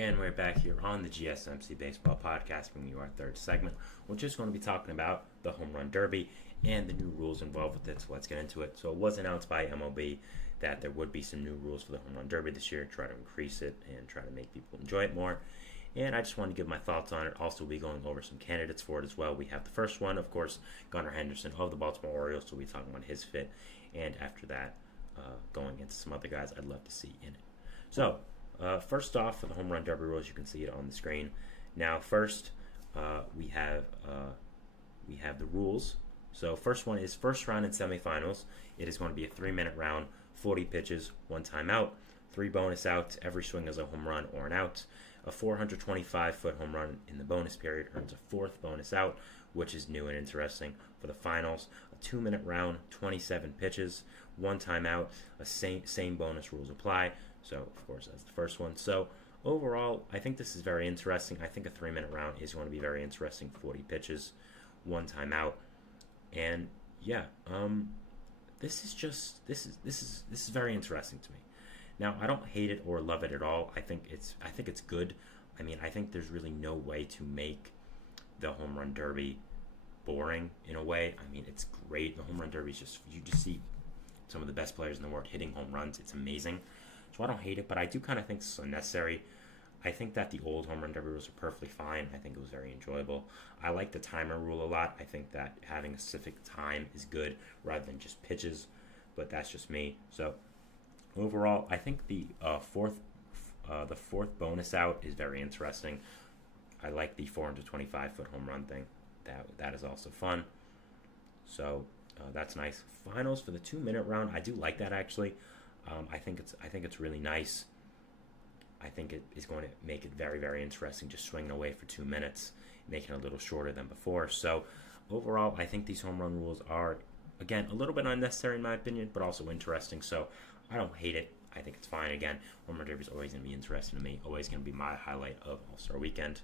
And we're back here on the GSMC Baseball Podcast, bringing you our third segment. We're just going to be talking about the Home Run Derby and the new rules involved with it, so let's get into it. So it was announced by MLB that there would be some new rules for the Home Run Derby this year, try to increase it and try to make people enjoy it more. And I just want to give my thoughts on it. Also, we'll be going over some candidates for it as well. We have the first one, of course, Gunnar Henderson of the Baltimore Orioles, so we'll be talking about his fit. And after that, going into some other guys I'd love to see in it. So, first off, for the Home Run Derby rules, you can see it on the screen. Now, first, we have the rules. So, first one is first round and semifinals. It is going to be a 3-minute round, 40 pitches, 1 timeout, 3 bonus outs. Every swing is a home run or an out. A 425-foot home run in the bonus period earns a 4th bonus out, which is new and interesting. For the finals, a 2-minute round, 27 pitches, 1 timeout. Same bonus rules apply. So, of course, that's the first one. So, overall, I think this is very interesting. I think a 3-minute round is going to be very interesting. 40 pitches, 1 timeout, and yeah, this is very interesting to me. Now, I don't hate it or love it at all. I think it's good. I mean, I think there's really no way to make the Home Run Derby boring in a way. I mean, it's great. The Home Run Derby is you just see some of the best players in the world hitting home runs. It's amazing. So I don't hate it, but I do kind of think it's unnecessary. I think that the old Home Run Derby rules are perfectly fine. I think it was very enjoyable. I like the timer rule a lot. I think that having a specific time is good rather than just pitches, but that's just me. So overall, I think the fourth bonus out is very interesting. I like the 425-foot home run thing. That is also fun. So that's nice. Finals for the 2-minute round. I do like that actually. I think it's really nice. I think it is going to make it very, very interesting, just swinging away for 2 minutes, making it a little shorter than before. So overall, I think these home run rules are, again, a little bit unnecessary in my opinion, but also interesting. So I don't hate it. I think it's fine. Again, Home Run Derby is always going to be interesting to me, always going to be my highlight of All-Star Weekend.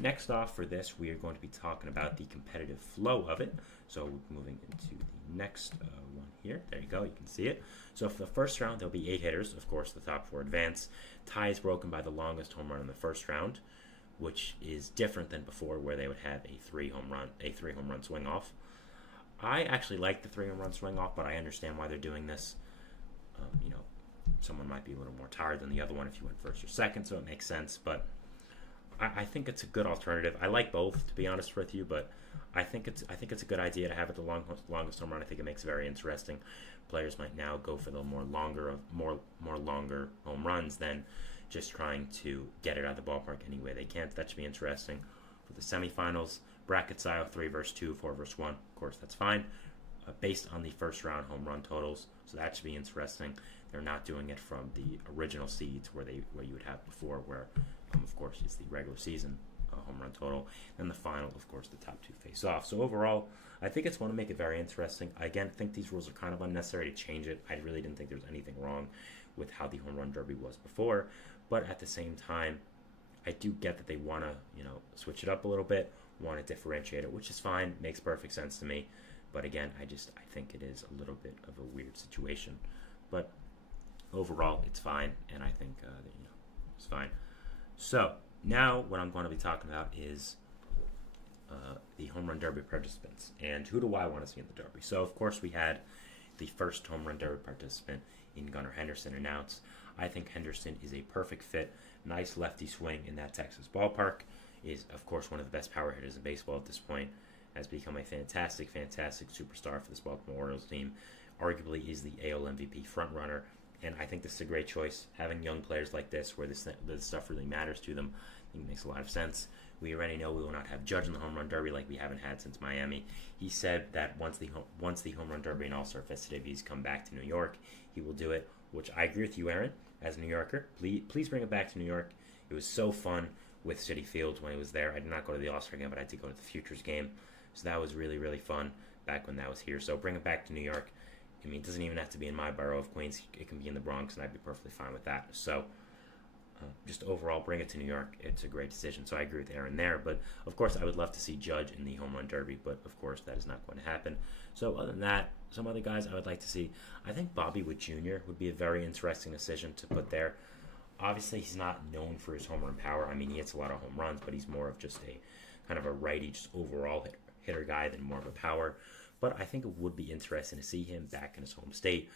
Next off for this, we are going to be talking about the competitive flow of it. So moving into the next one here. There you go. You can see it. So for the first round, there'll be 8 hitters. Of course, the top 4 advance. Tie is broken by the longest home run in the first round, which is different than before where they would have a 3 home run swing off. I actually like the 3 home run swing off, but I understand why they're doing this. Someone might be a little more tired than the other one if you went first or second, so it makes sense. But I think it's a good alternative. I like both, to be honest with you, but I think it's a good idea to have it the longest home run. I think it makes it very interesting. Players might now go for the more longer home runs than just trying to get it out of the ballpark any way they can. That should be interesting. For the semifinals, bracket style, 3 versus 2, 4 versus 1. Of course, that's fine. Based on the first round home run totals, so that should be interesting. They're not doing it from the original seeds where you would have before, where of course it's the regular season home run total, and the final, of course, the top 2 face off. So overall, I think it's going to make it very interesting. I again think these rules are kind of unnecessary to change it. I really didn't think there was anything wrong with how the Home Run Derby was before, but at the same time, I do get that they want to switch it up a little bit, want to differentiate it, which is fine, makes perfect sense to me. But again, I think it is a little bit of a weird situation. But overall, it's fine, and I think it's fine. So now what I'm going to be talking about is the Home Run Derby participants. And who do I want to see in the Derby? So, of course, we had the first Home Run Derby participant in Gunnar Henderson announced. I think Henderson is a perfect fit. Nice lefty swing in that Texas ballpark. Is, of course, one of the best power hitters in baseball at this point. Has become a fantastic, fantastic superstar for this Baltimore Orioles team. Arguably is the AL MVP frontrunner. And I think this is a great choice. Having young players like this, where this stuff really matters to them, I think it makes a lot of sense. We already know we will not have Judge in the Home Run Derby like we haven't had since Miami. He said that once the Home Run Derby and All-Star festivities come back to New York, he will do it, which I agree with you, Aaron, as a New Yorker. Please bring it back to New York. It was so fun with Citi Fields when he was there. I did not go to the All-Star game, but I did go to the Futures game. So that was really, really fun back when that was here. So bring it back to New York. I mean, it doesn't even have to be in my borough of Queens. It can be in the Bronx, and I'd be perfectly fine with that. So just overall, bring it to New York. It's a great decision. So I agree with Aaron there. But, of course, I would love to see Judge in the Home Run Derby. But, of course, that is not going to happen. So other than that, some other guys I would like to see. I think Bobby Witt Jr. would be a very interesting decision to put there. Obviously, he's not known for his home run power. I mean, he hits a lot of home runs, but he's more of just a kind of a righty, just overall hitter guy than more of a power. But I think it would be interesting to see him back in his home state,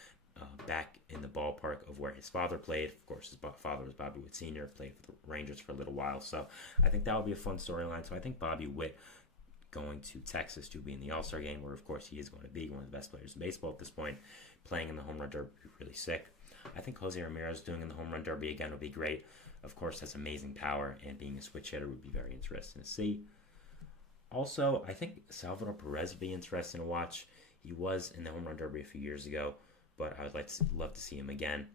back in the ballpark of where his father played. Of course, his father was Bobby Witt Sr., played for the Rangers for a little while. So I think that would be a fun storyline. So I think Bobby Witt going to Texas to be in the All-Star game, where, of course, he is going to be one of the best players in baseball at this point, playing in the home run derby would be really sick. I think Jose Ramirez doing in the home run derby again would be great. Of course, has amazing power, and being a switch hitter would be very interesting to see. Also, I think Salvador Perez would be interesting to watch. He was in the home run derby a few years ago, but I would love to see him again.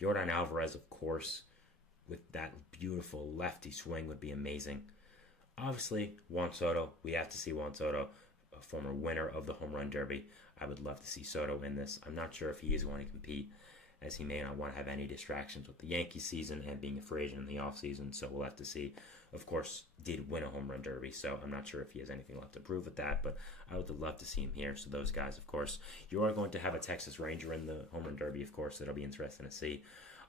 Yordan Alvarez, of course, with that beautiful lefty swing would be amazing. Obviously, Juan Soto, we have to see Juan Soto, a former winner of the home run derby. I would love to see Soto in this. I'm not sure if he is going to compete, as he may not want to have any distractions with the Yankees season and being a free agent in the offseason, so we'll have to see. Of course, did win a home run derby, so I'm not sure if he has anything left to prove with that, but I would love to see him here. So those guys, of course. You are going to have a Texas Ranger in the home run derby, of course. That'll be interesting to see.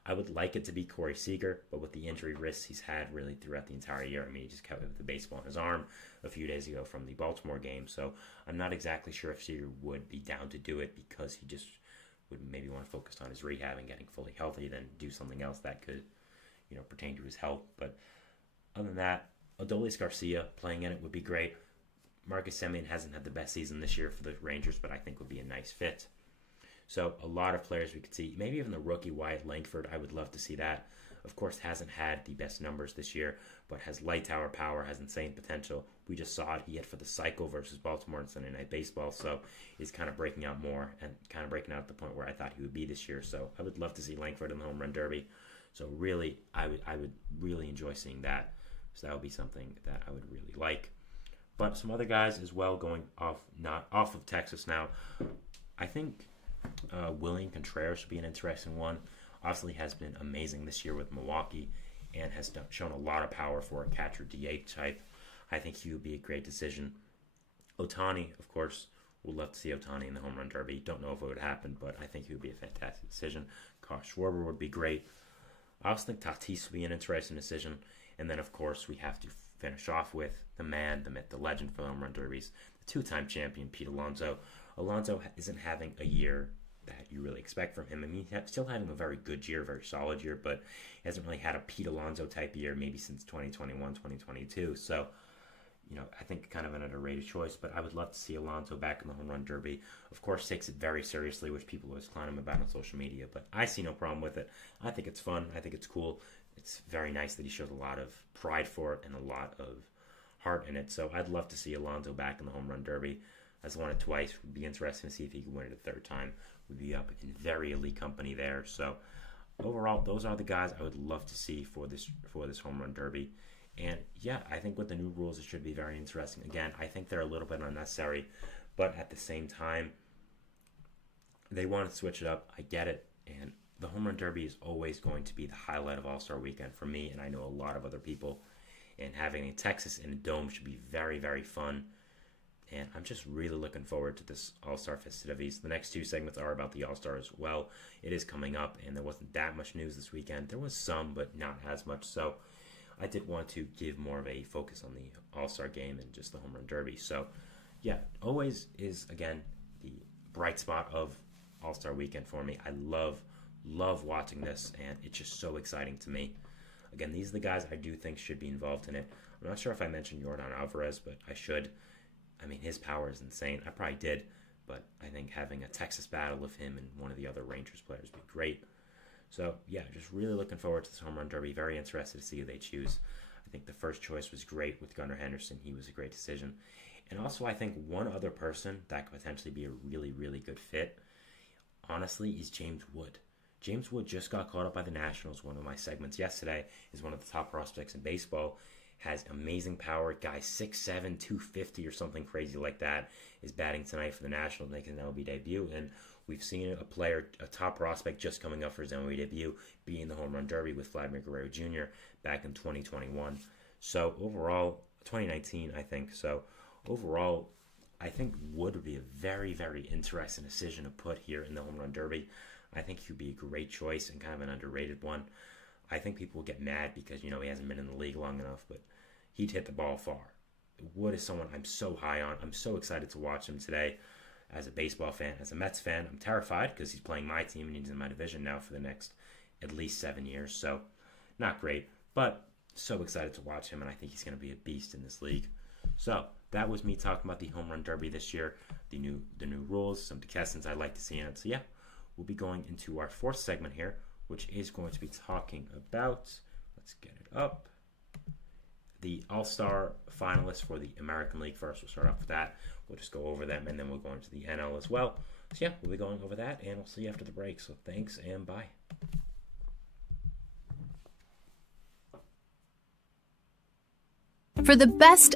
I would like it to be Corey Seager, but with the injury risks he's had really throughout the entire year, I mean, he just kept with the baseball in his arm a few days ago from the Baltimore game, so I'm not exactly sure if Seager would be down to do it, because he just would maybe want to focus on his rehab and getting fully healthy than do something else that could, pertain to his health. But other than that, Adolis Garcia playing in it would be great. Marcus Semien hasn't had the best season this year for the Rangers, but I think would be a nice fit. So a lot of players we could see. Maybe even the rookie Wyatt Langford. I would love to see that. Of course, hasn't had the best numbers this year, but has light tower power, has insane potential. We just saw it. He hit for the cycle versus Baltimore in Sunday Night Baseball, so he's kind of breaking out more and kind of breaking out at the point where I thought he would be this year. So I would love to see Langford in the home run derby. So really, I would really enjoy seeing that. So that would be something that I would really like. But some other guys as well going not off of Texas now. I think William Contreras should be an interesting one. Obviously has been amazing this year with Milwaukee and has shown a lot of power for a catcher DH type. I think he would be a great decision. Ohtani, of course, would love to see Ohtani in the home run derby. Don't know if it would happen, but I think he would be a fantastic decision. Kyle Schwarber would be great. I also think Tatis would be an interesting decision. And then, of course, we have to finish off with the man, the myth, the legend for the home run derbies, the two-time champion, Pete Alonso. Alonso isn't having a year that you really expect from him. I mean, he's still having a very good year, very solid year, but he hasn't really had a Pete Alonso type year maybe since 2021, 2022. So, I think kind of an underrated choice, but I would love to see Alonso back in the home run derby. Of course, takes it very seriously, which people always clown him about on social media, but I see no problem with it. I think it's fun. I think it's cool. It's very nice that he shows a lot of pride for it and a lot of heart in it. So I'd love to see Alonso back in the home run derby. Has won it twice. Would be interesting to see if he can win it a third time. Would be up in very elite company there. So overall, those are the guys I would love to see for this home run derby. And yeah, I think with the new rules, it should be very interesting. Again, I think they're a little bit unnecessary, but at the same time, they want to switch it up. I get it. And the home run derby is always going to be the highlight of All-Star Weekend for me, and I know a lot of other people. And having a Texas in a dome should be very, very fun. And I'm just really looking forward to this All-Star festivities. The next two segments are about the All-Star as well. It is coming up, and there wasn't that much news this weekend. There was some, but not as much. So I did want to give more of a focus on the All-Star game and just the home run derby. So yeah, always is, again, the bright spot of All-Star Weekend for me. I love watching this, and it's just so exciting to me. Again, these are the guys I do think should be involved in it. I'm not sure if I mentioned Yordan Alvarez, but I should. I mean, his power is insane. I probably did, but I think having a Texas battle with him and one of the other Rangers players would be great. So, yeah, just really looking forward to this home run derby. Very interested to see who they choose. I think the first choice was great with Gunnar Henderson. He was a great decision. And also, I think one other person that could potentially be a really, really good fit, honestly, is James Wood. James Wood just got called up by the Nationals. One of my segments yesterday is one of the top prospects in baseball. Has amazing power. Guy 6'7", 250 or something crazy like that is batting tonight for the Nationals, making an MLB debut. And we've seen a top prospect just coming up for his MLB debut, be in the home run derby with Vladimir Guerrero Jr. back in 2021. So overall, 2019, I think. So overall, I think Wood would be a very, very interesting decision to put here in the home run derby. I think he would be a great choice and kind of an underrated one. I think people will get mad because, he hasn't been in the league long enough, but he'd hit the ball far. Wood is someone I'm so high on. I'm so excited to watch him today as a baseball fan. As a Mets fan, I'm terrified because he's playing my team and he's in my division now for the next at least 7 years. So, not great, but so excited to watch him, and I think he's going to be a beast in this league. So, that was me talking about the Home Run Derby this year, the new rules, some contestants I'd like to see in it. So, yeah, we'll be going into our fourth segment here, which is going to be talking about, let's get it up, the All-Star finalists for the American League first. We'll start off with that. We'll just go over them, and then we'll go into the NL as well. So, yeah, we'll be going over that, and we'll see you after the break. So, thanks, and bye. For the best